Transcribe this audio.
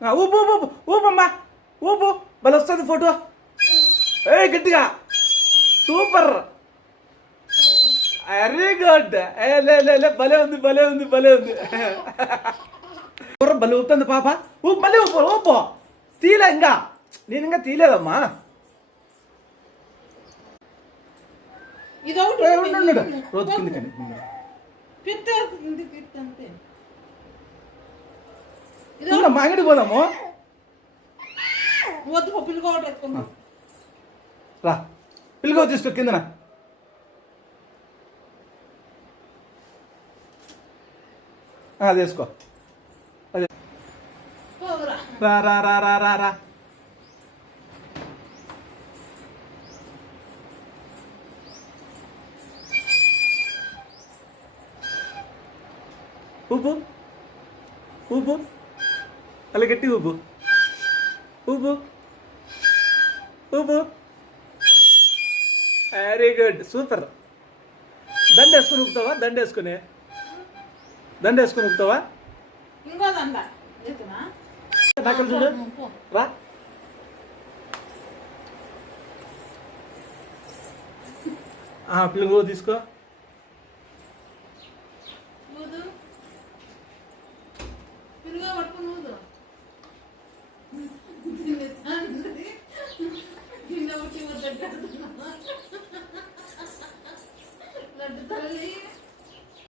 ఆ, ఊపు ఊపు ఊపు ఊపమ్మా ఊపు భలే వస్తుంది ఫోటో ఏ గట్టిగా సూపర్ వెరీ గుడ్ ఏ లే లే లే భలే ఉంది భలే ఉంది భలే ఉంది కూర భలే ఊపుతుంది పాప ఊపు మళ్ళీ ఊపు ఊపు తీలే ఇంకా నేను ఇంకా తీలేదమ్మా ఇది ఒకటి ఏ, ఉండు, ఉండు, ఉండు. రోజు కిందకండి ఇంకా మా అంగడికి పోదాము? వద్దు రా. పిల్లగో తీసుకో కిందన. అది వేసుకో. అదే. పోదురా. రా రా రా రా రా రా. ఊపు ఊపు. అలా గట్టి ఊపు. ఊపు. ఊపు. వెరీ గుడ్ సూపర్ దండ వేసుకుని ఊపుతావా? దండ వేసుకుని. దండ వేసుకుని ఊపుతావా? నాకు చూడు. రా. పిల్లలు తీసుకో. నవ్వుకి వద్దట్టు నడ్డు తల్లి